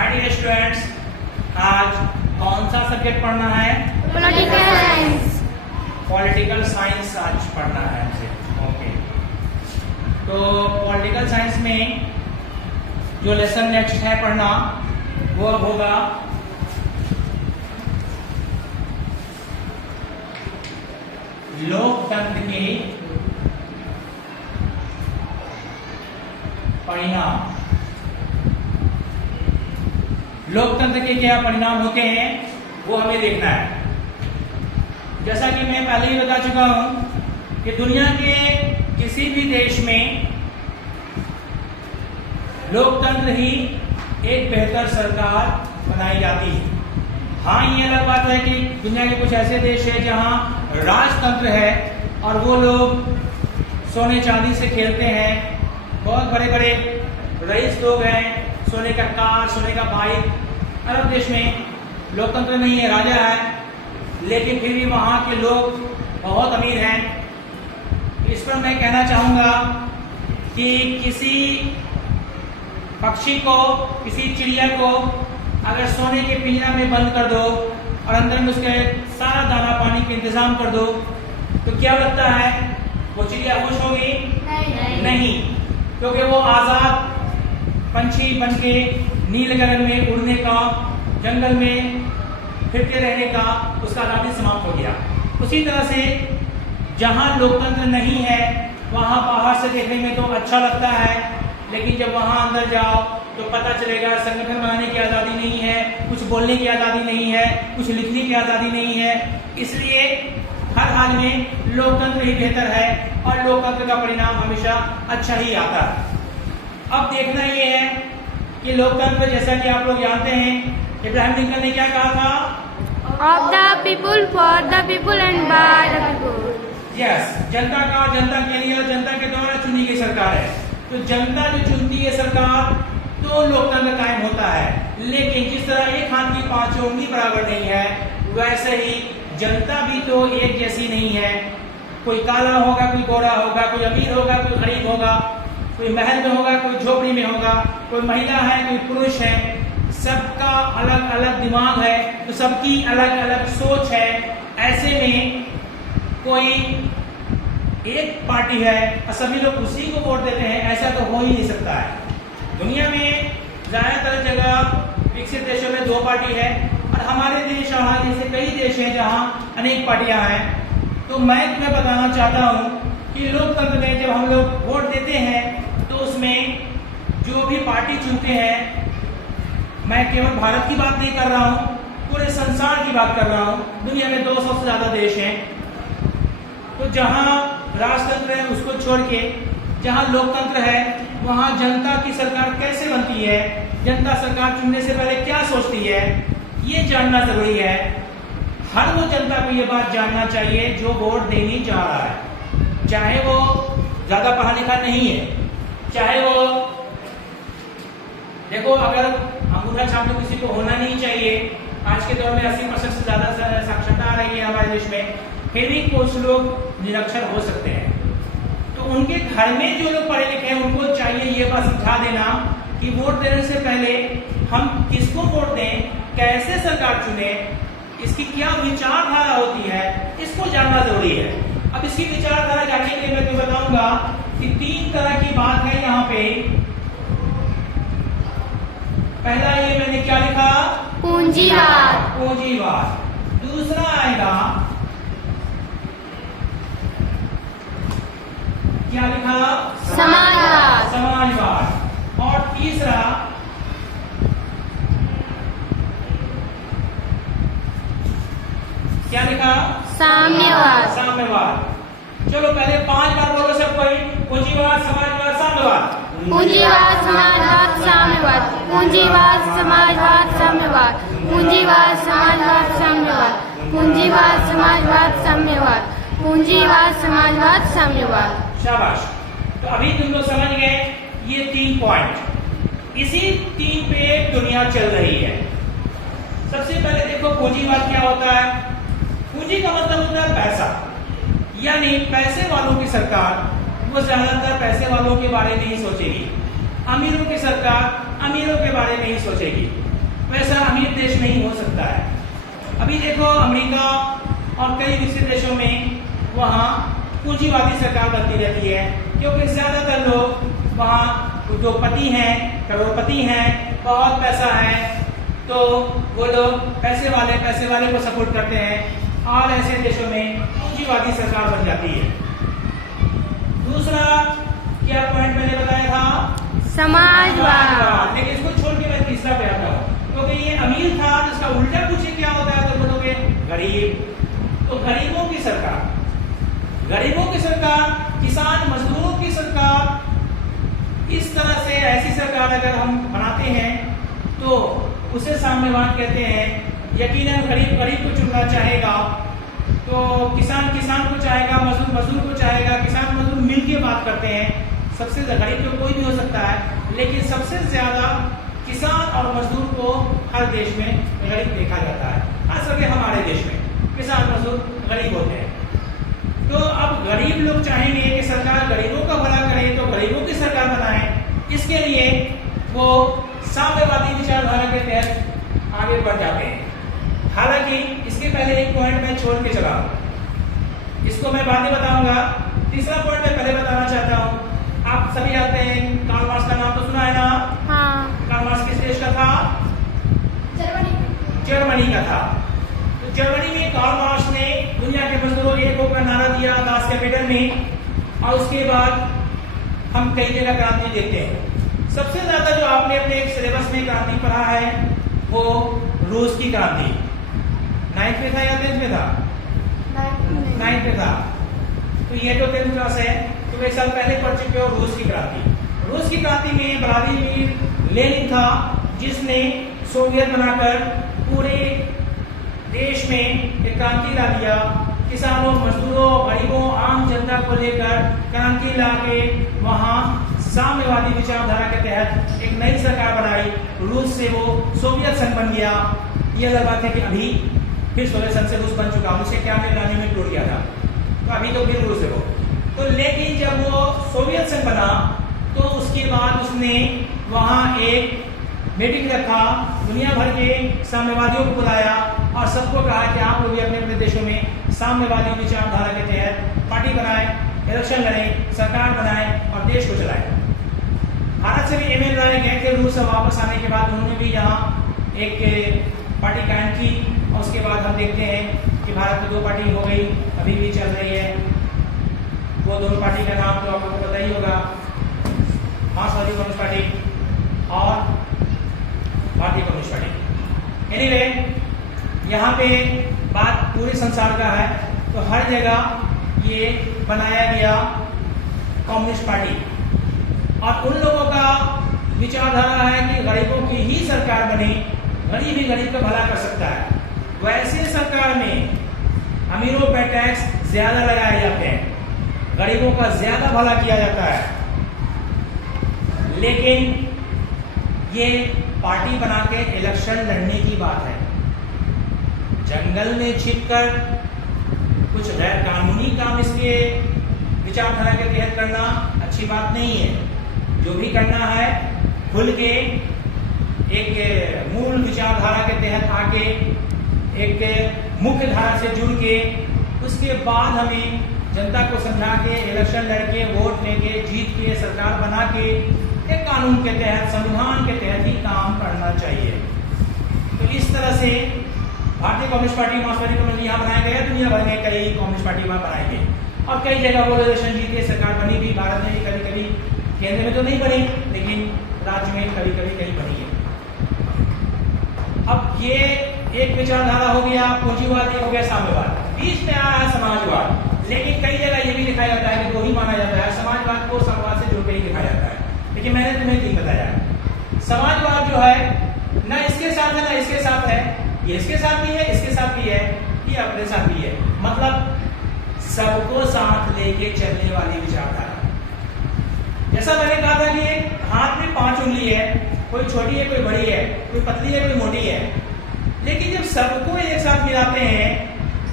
Hi dear students, आज कौन सा सब्जेक्ट पढ़ना है? Political science. पॉलिटिकल साइंस आज पढ़ना है हमसे। ओके, तो पॉलिटिकल साइंस में जो लेसन नेक्स्ट है पढ़ना वो अब होगा लोकतंत्र के परिणाम। लोकतंत्र के क्या परिणाम होते हैं वो हमें देखना है। जैसा कि मैं पहले ही बता चुका हूं कि दुनिया के किसी भी देश में लोकतंत्र ही एक बेहतर सरकार बनाई जाती है। हाँ, ये अलग बात है कि दुनिया के कुछ ऐसे देश है जहां राजतंत्र है और वो लोग सोने चांदी से खेलते हैं, बहुत बड़े बड़े रईस लोग हैं, सोने का कार, सोने का बाइक। अरब देश में लोकतंत्र नहीं है, राजा है, लेकिन फिर भी वहां के लोग बहुत अमीर हैं। इस पर मैं कहना चाहूंगा कि किसी पक्षी को, किसी चिड़िया को अगर सोने के पिंजरा में बंद कर दो और अंदर में उसके सारा दाना पानी का इंतजाम कर दो तो क्या लगता है? वो चिड़िया खुश होगी? नहीं, क्योंकि वो आजाद पंछी बन के नील गगन में उड़ने का, जंगल में फिरते रहने का उसका आजादी समाप्त हो गया। उसी तरह से जहां लोकतंत्र नहीं है वहां बाहर से देखने में तो अच्छा लगता है, लेकिन जब वहां अंदर जाओ तो पता चलेगा संगठन बनाने की आजादी नहीं है, कुछ बोलने की आजादी नहीं है, कुछ लिखने की आजादी नहीं है। इसलिए हर हाल में लोकतंत्र ही बेहतर है और लोकतंत्र का परिणाम हमेशा अच्छा ही आता है। अब देखना ये है कि लोकतंत्र, जैसा कि आप लोग जानते हैं, इब्राहिम लिंकन ने क्या कहा था? Of the people, for the people and by the people. Yes, जनता का, जनता के लिए और जनता के द्वारा चुनी गई सरकार है। तो जनता जो चुनती है सरकार तो लोकतंत्र कायम होता है। लेकिन जिस तरह एक हाथ की पांचों उंगली बराबर नहीं है, वैसे ही जनता भी तो एक जैसी नहीं है। कोई काला होगा, कोई गोरा होगा, कोई अमीर होगा, कोई गरीब होगा, कोई महल में होगा, कोई झोपड़ी में होगा, कोई महिला है, कोई पुरुष है। सबका अलग अलग दिमाग है, तो सबकी अलग अलग सोच है। ऐसे में कोई एक पार्टी है और सभी लोग उसी को वोट देते हैं, ऐसा तो हो ही नहीं सकता है। दुनिया में ज्यादातर जगह विकसित देशों में दो पार्टी है और हमारे देश और जैसे कई देश हैं जहां अनेक पार्टियां हैं। तो मैं तुम्हें बताना चाहता हूं कि लोकतंत्र में जब हम लोग वोट देते हैं तो उसमें जो भी पार्टी चुनते हैं, मैं केवल भारत की बात नहीं कर रहा हूं, पूरे संसार की बात कर रहा हूं। दुनिया में 200 से ज्यादा देश हैं। तो जहां राजतंत्र है उसको छोड़ के जहां लोकतंत्र है वहां जनता की सरकार कैसे बनती है, जनता सरकार चुनने से पहले क्या सोचती है, ये जानना जरूरी है। हर वो जनता को ये बात जानना चाहिए जो वोट देने जा रहा है, चाहे वो ज्यादा पढ़ा लिखा नहीं है, चाहे वो, देखो अगर अंगूठा छाप तो किसी को होना नहीं चाहिए। आज के दौर में 80% से ज्यादा साक्षरता आ रही है हमारे देश में, फिर भी कुछ लोग निरक्षर हो सकते हैं। तो उनके घर में जो लोग पढ़े लिखे हैं उनको चाहिए ये बात समझा देना कि वोट देने से पहले हम किसको वोट दें, कैसे सरकार चुने, इसकी क्या विचारधारा होती है, इसको जानना जरूरी है। अब इसकी विचारधारा जानने के लिए मैं तुम्हें बताऊंगा कि 3 तरह की बात है यहाँ पे। पहला ये मैंने क्या लिखा? पूंजीवाद। पूंजीवाद। दूसरा आएगा, क्या लिखा? समाजवाद। समाजवाद। और तीसरा क्या लिखा? साम्यवाद। साम्यवाद। चलो पहले 5 बार बोलो सब कोई। पूंजीवाद, समाजवाद, साम्यवाद। पूंजीवाद, समाजवाद, साम्यवाद। पूंजीवाद, समाजवाद, साम्यवाद। पूंजीवाद, समाजवाद, साम्यवाद। पूंजीवाद, समाजवाद, साम्यवाद। पूंजीवाद, समाजवाद, साम्यवाद। शाबाश। तो अभी तुम लोग समझ गए ये 3 पॉइंट। इसी 3 पे दुनिया चल रही है। सबसे पहले देखो पूंजीवाद क्या होता है। पूंजी का मतलब होता है पैसा, यानी पैसे वालों की सरकार वो ज्यादातर पैसे वालों के बारे में ही सोचेगी। अमीरों की सरकार अमीरों के बारे में ही सोचेगी। वैसा अमीर देश नहीं हो सकता है। अभी देखो अमेरिका और कई विकसित देशों में वहाँ पूंजीवादी सरकार बनती रहती है, क्योंकि ज्यादातर लोग वहाँ उद्योगपति हैं, करोड़पति हैं, बहुत पैसा है, तो वो लोग पैसे वाले को सपोर्ट करते हैं और ऐसे देशों में पूंजीवादी सरकार बन जाती है। दूसरा क्या पॉइंट मैंने बताया था? समाजवाद। लेकिन इसको छोड़ के मैं तीसरा पे आता हूँ, क्योंकि ये अमीर था, जिसका उल्टा पूछे क्या होता है तो बोलोगे गरीब। तो गरीबों की सरकार, किसान मजदूरों की सरकार, इस तरह से ऐसी सरकार अगर हम बनाते हैं तो उसे साम्यवाद कहते हैं। यकीनन गरीब को चुनना चाहेगा, तो किसान को चाहेगा, मजदूर को चाहेगा। किसान मजदूर मिलके बात करते हैं। सबसे गरीब तो कोई भी हो सकता है, लेकिन सबसे ज्यादा किसान और मजदूर को हर देश में गरीब देखा जाता है, खास करके हमारे देश में किसान मजदूर गरीब होते हैं। तो अब गरीब लोग चाहेंगे कि सरकार गरीबों का भला करे, तो गरीबों की सरकार बनाए। इसके लिए वो साम्यवादी विचारधारा के तहत आगे बढ़ जाते हैं। हालांकि इसके पहले एक पॉइंट मैं छोड़ के चला, इसको मैं बाद में बताऊंगा। तीसरा पॉइंट मैं पहले बताना चाहता हूँ। आप सभी जानते हैं कार्ल मार्क्स का नाम तो सुना है ना? हाँ। कार्ल मार्क्स किस देश का था? जर्मनी का था। तो जर्मनी में कार्ल मार्क्स ने दुनिया के मजदूरों एक होकर नारा दिया दास कैपिटल में, और उसके बाद हम कई जगह क्रांति देखते हैं। सबसे ज्यादा जो आपने अपने सिलेबस में क्रांति पढ़ा है वो रूस की क्रांति। 9th में था या 10th में था? 9th में था। तो ये तो 10th क्लास है, तो एक साल पहले पढ़ चुके हो रूस की क्रांति। रूस की क्रांति में व्लादिमीर लेनिन था, जिसने सोवियत बनाकर पूरे देश में एक क्रांति ला दिया। किसानों, मजदूरों, गरीबों, आम जनता को लेकर क्रांति लाके वहां साम्यवादी विचारधारा के तहत एक नई सरकार बनाई। रूस से वो सोवियत संघ बन गया। ये अलग बात है कि अभी फिर सोवियत संघ से रूस बन चुका, उसे क्या में टूट गया था, तो अभी तो फिर रूस है वो। तो लेकिन जब वो सोवियत संघ बना तो उसके बाद उसने वहां एक मीटिंग रखा, दुनिया भर के साम्यवादियों को बुलाया और सबको कहा कि आप लोग भी अपने अपने देशों में साम्यवादी विचारधारा के तहत पार्टी बनाए, इलेक्शन लड़े, सरकार बनाए और देश को चलाए। भारत से भी एमएन राय गए थे रूस से वापस आने के बाद, उन्होंने भी यहाँ एक पार्टी कायम की और उसके बाद हम देखते हैं कि भारत में 2 पार्टी हो गई, अभी भी चल रही है। वो दोनों पार्टी का नाम तो आपको पता ही होगा, मार्क्सवादी कम्युनिस्ट पार्टी और भारतीय कम्युनिस्ट पार्टी। एनीवे, यहाँ पे बात पूरे संसार का है, तो हर जगह ये बनाया गया कम्युनिस्ट पार्टी। और उन लोगों का विचारधारा है कि गरीबों की ही सरकार बने, गरीब ही गरीब का भला कर सकता है। वैसे सरकार में अमीरों पर टैक्स ज्यादा लगाए जाते हैं, गरीबों का ज्यादा भला किया जाता है। लेकिन ये पार्टी बना के इलेक्शन लड़ने की बात है। जंगल में छिपकर कुछ गैर कानूनी काम इसके विचारधारा के तहत करना अच्छी बात नहीं है। जो भी करना है खुल के एक मूल विचारधारा के तहत आके एक मुख्य धारा से जुड़ के उसके बाद हमें जनता को समझा के इलेक्शन लड़के वोट लेके जीत के सरकार बना के एक कानून के तहत, संविधान के तहत ही काम करना चाहिए। तो इस तरह से भारतीय कम्युनिस्ट पार्टी, मार्क्सवादी कम्युनिस्ट यहाँ बनाया गया, दुनिया भर में कई कम्युनिस्ट पार्टी वहाँ बनाए गए और कई जगह वो इलेक्शन जीते, सरकार बनी भी। भारत में भी कभी कभी, केंद्र में तो नहीं बनी लेकिन राज्य में कभी कभी कहीं बनी है। अब ये एक विचारधारा हो गया पूंजीवाद, एक हो गया साम्यवाद, बीच में आ रहा है समाजवाद। लेकिन कई जगह ये भी दिखाया जाता है कि 2 ही माना जाता है, समाजवाद को साम्यवाद से जुड़ के ही दिखाया जाता है। लेकिन मैंने तुम्हें 3 बताया। समाजवाद जो है ना इसके साथ है ना इसके साथ है, ये इसके साथ भी है, इसके साथ भी है, ये अपने साथ भी है। मतलब सबको साथ लेके चलने वाली विचारधारा। जैसा मैंने कहा था कि एक हाथ में 5 उंगली है, कोई छोटी है कोई बड़ी है, कोई पतली है कोई मोटी है, लेकिन जब सबको एक साथ मिलाते हैं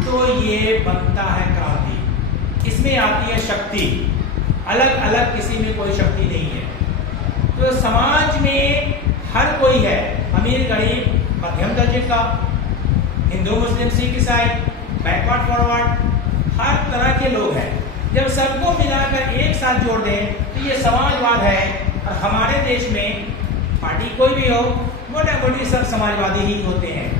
तो ये बनता है क्रांति। इसमें आती है शक्ति, अलग अलग किसी में कोई शक्ति नहीं है। तो समाज में हर कोई है, अमीर गरीब, मध्यम दर्जे का, हिंदू मुस्लिम सिख ईसाई, बैकवर्ड फॉरवर्ड, हर तरह के लोग हैं। जब सबको मिलाकर एक साथ जोड़ दें तो ये समाजवाद है। और हमारे देश में पार्टी कोई भी हो, मोटा मोटी सब समाजवादी ही होते हैं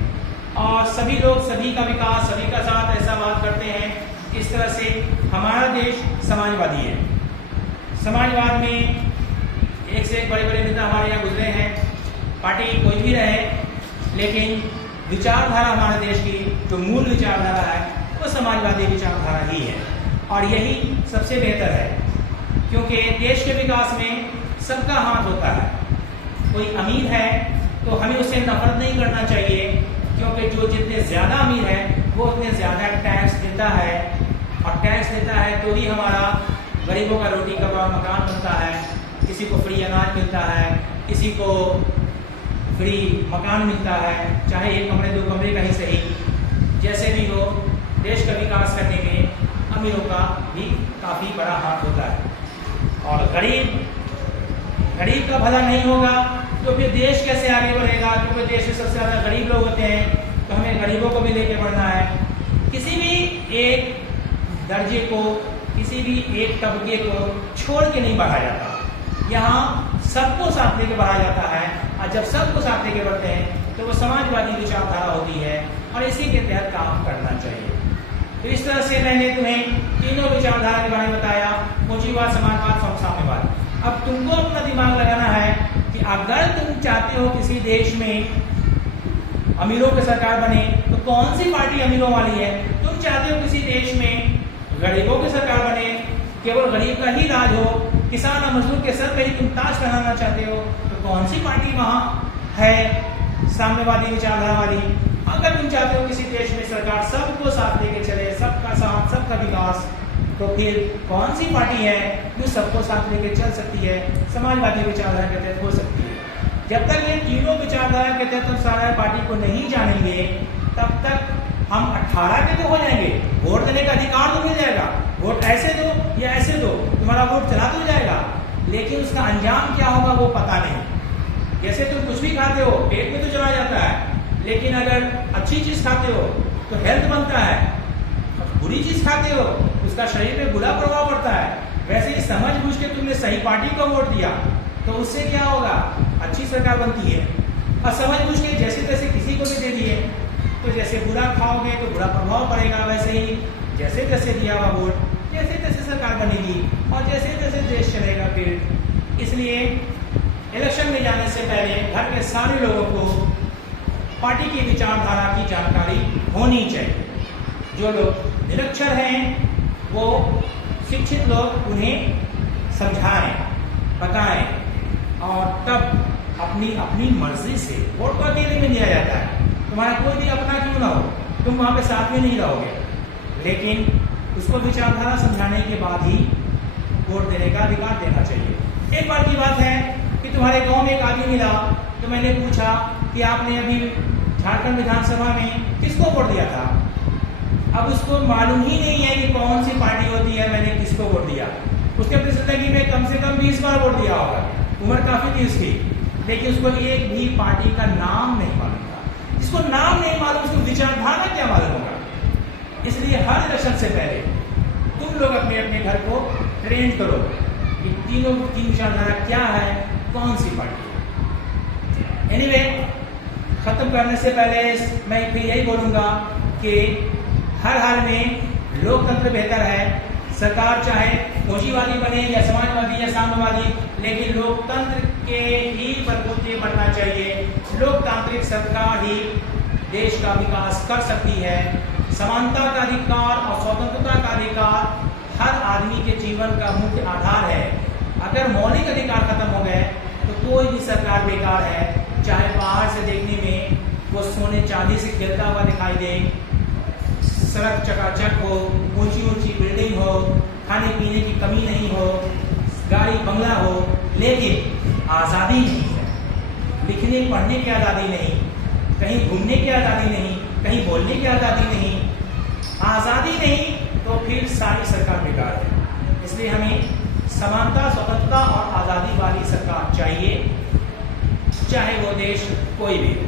और सभी लोग सभी का विकास, सभी का साथ, ऐसा बात करते हैं। इस तरह से हमारा देश समाजवादी है। समाजवाद में एक से एक बड़े बड़े नेता हमारे यहाँ गुजरे हैं। पार्टी कोई भी रहे, लेकिन विचारधारा हमारे देश की जो मूल विचारधारा है वो समाजवादी विचारधारा ही है और यही सबसे बेहतर है, क्योंकि देश के विकास में सबका हाथ होता है। कोई अमीर है तो हमें उससे नफरत नहीं करना चाहिए, क्योंकि जो जितने ज़्यादा अमीर है वो उतने ज़्यादा टैक्स देता है और टैक्स देता है तो ही हमारा गरीबों का रोटी कपड़ा मकान बनता है, किसी को फ्री अनाज मिलता है, किसी को फ्री मकान मिलता है, चाहे एक कमरे दो कमरे का ही सही। जैसे भी हो, देश का विकास करने में अमीरों का भी काफ़ी बड़ा हाथ होता है और गरीब का भला नहीं होगा तो फिर देश कैसे आगे बढ़ेगा? क्योंकि देश में सबसे ज़्यादा गरीब लोग होते हैं, तो हमें गरीबों को भी लेके बढ़ना है। किसी भी एक दर्जे को, किसी भी एक तबके को छोड़ के नहीं बढ़ाया जाता। यहाँ सबको साथ लेके बढ़ाया जाता है और जब सबको साथ लेके बढ़ते हैं तो वो समाजवादी विचारधारा होती है और इसी के तहत काम करना चाहिए। तो इस तरह से मैंने तुम्हें तीनों विचारधारा के बारे में बताया, पूंजीवाद, समाजवाद, समसाम्यवाद। अब तुमको अपना दिमाग लगाना है कि अगर तुम चाहते हो किसी देश में अमीरों की सरकार बने तो कौन सी पार्टी अमीरों वाली है? तुम चाहते हो किसी देश में गरीबों की सरकार बने, केवल गरीब का ही राज हो, किसान और मजदूर के सर पे ही तुम ताज पहनाना चाहते हो, तो कौन सी पार्टी वहाँ है साम्यवादी विचारधारा वाली? अगर तुम चाहते हो किसी देश में सरकार सबको साथ लेके चले, सबका साथ, सबका विकास, तो फिर कौन सी पार्टी है जो सबको साथ लेके चल सकती है? समाजवादी विचारधारा के तहत हो सकती है। जब तक ये तीनों विचारधारा के तहत हम सारा पार्टी को नहीं जानेंगे तब तक हम 18 के तो हो जाएंगे, वोट देने का अधिकार तो मिल जाएगा, वोट ऐसे दो या ऐसे दो, तुम्हारा वोट चला तो जाएगा, लेकिन उसका अंजाम क्या होगा वो पता नहीं। जैसे तुम कुछ भी खाते हो पेट में तो चला जाता है, लेकिन अगर अच्छी चीज खाते हो तो हेल्थ बनता है, बुरी चीज खाते हो उसका शरीर पे बुरा प्रभाव पड़ता है। वैसे ही समझ बूझ के तुमने सही पार्टी को वोट दिया तो उससे क्या होगा? अच्छी सरकार बनती है। और समझ बूझ के जैसे तैसे किसी को भी दे दिए तो जैसे बुरा खाओगे तो बुरा प्रभाव पड़ेगा, वैसे ही जैसे तैसे दिया हुआ वोट जैसे तैसे सरकार बनेगी और जैसे तैसे देश चलेगा फिर। इसलिए इलेक्शन में जाने से पहले घर के सारे लोगों को पार्टी की विचारधारा की जानकारी होनी चाहिए। जो लोग निरक्षर हैं वो शिक्षित लोग उन्हें समझाएं, बताएं और तब अपनी अपनी मर्जी से वोट को अकेले में दिया जाता है। तुम्हारा कोई भी अपना क्यों ना हो, तुम वहाँ पे साथ में नहीं रहोगे, लेकिन उसको विचारधारा समझाने के बाद ही वोट देने का अधिकार देना चाहिए। एक बार की बात है कि तुम्हारे गांव में एक आदमी मिला तो मैंने पूछा कि आपने अभी झारखंड विधानसभा में किसको वोट दिया था? अब उसको मालूम ही नहीं है कि कौन सी पार्टी होती है, मैंने किसको वोट दिया। उसके अपनी जिंदगी में कम से कम 20 बार वोट दिया होगा, उम्र काफी थी उसकी, लेकिन उसको एक भी पार्टी का नाम नहीं मालूम था। जिसको नाम नहीं मालूम उसको विचारधारा क्या मालूम होगा? इसलिए हर इलेक्शन से पहले तुम लोग अपने अपने घर को ट्रेन करो कि तीन विचारधारा क्या है, कौन सी पार्टी। एनीवे, खत्म करने से पहले मैं फिर यही बोलूंगा कि हर हाल में लोकतंत्र बेहतर है। सरकार चाहे पूंजीवादी बने या समाजवादी या साम्यवादी, लेकिन लोकतंत्र के ही बलबूते बढ़ना चाहिए। लोकतांत्रिक सरकार ही देश का विकास कर सकती है। समानता का अधिकार और स्वतंत्रता का अधिकार हर आदमी के जीवन का मुख्य आधार है। अगर मौलिक अधिकार खत्म हो गए तो कोई भी सरकार बेकार है। चाहे बाहर से देखने में वो सोने चांदी से गिरता हुआ दिखाई दे, सड़क चकाचक हो, ऊंची ऊंची बिल्डिंग हो, खाने पीने की कमी नहीं हो, गाड़ी बंगला हो, लेकिन आज़ादी नहीं है। लिखने पढ़ने की आज़ादी नहीं, कहीं घूमने की आज़ादी नहीं, कहीं बोलने की आज़ादी नहीं, आज़ादी नहीं तो फिर सारी सरकार बेकार है। इसलिए हमें समानता, स्वतंत्रता और आज़ादी वाली सरकार चाहिए, चाहे वो देश कोई भी हो।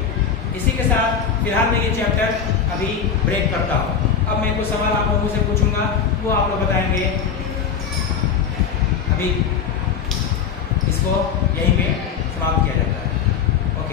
इसी के साथ फिलहाल मैं ये चैप्टर अभी ब्रेक करता हूँ। अब मैं कुछ सवाल आप लोगों से पूछूंगा, वो आप लोग बताएंगे। अभी इसको यहीं पे समाप्त किया जाए।